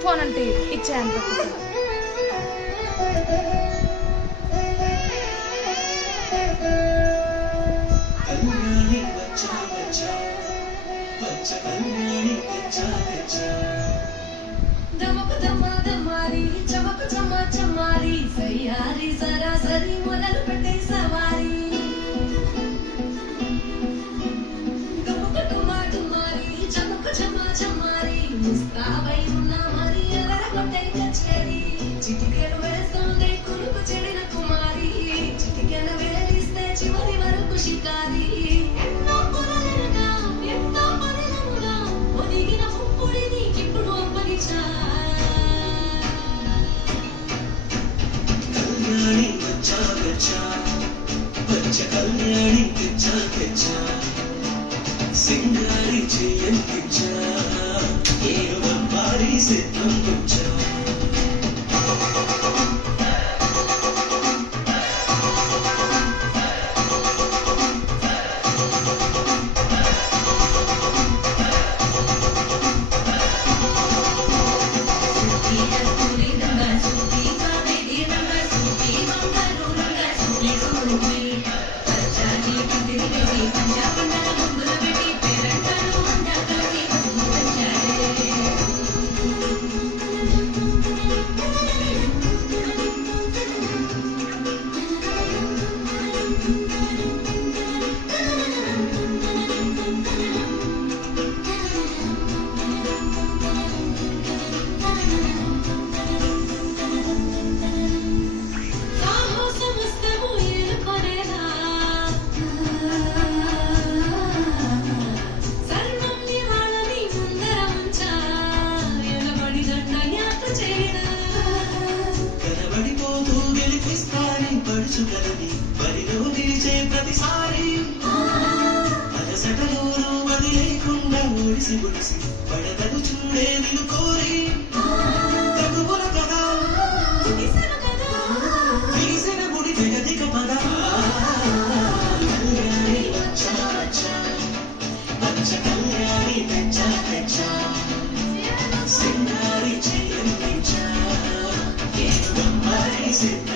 Phone అంటే ఇచ్చేయండి. మొదలు పెట్టే సవారీ చమకు చమా చమారి ముస్తాబై ఉన్న మరి ఎదర కొట్టే కచేరి చిటికెలు వేస్తుంది కురుకు చెడిన కుమారి చిటికెన వేలిస్తే చివరి వరకు షికారి ఎన్నో పొరలుగా ఎంతో పదిలముగా ఒదిగిన ముప్పుడి నీకిప్పుడు అప్పగించా కళ్యాణి వచ్చా వచ్చా వచ్చ కళ్యాణి తెచ్చా తెచ్చా సింగారి చెయ్యంకిచ్చా ఏడు వంపారి సిద్ధం కూర్చా పడుచుగలని బరిలో నిలిచే ప్రతిసారి అలసటలోనూ అది లేకుండా ఒడిసి ఒడిసి పడగదు చూడే నిన్ను కోరి తగువుల కదా తీసిన గుడి జగదిక పద కళ్యాణి వచ్చా వచ్చా వచ్చ కళ్యాణి తెచ్చా తెచ్చా సింగారి చెయ్యంకించా ఏడు బొమ్మారి సిద్ధ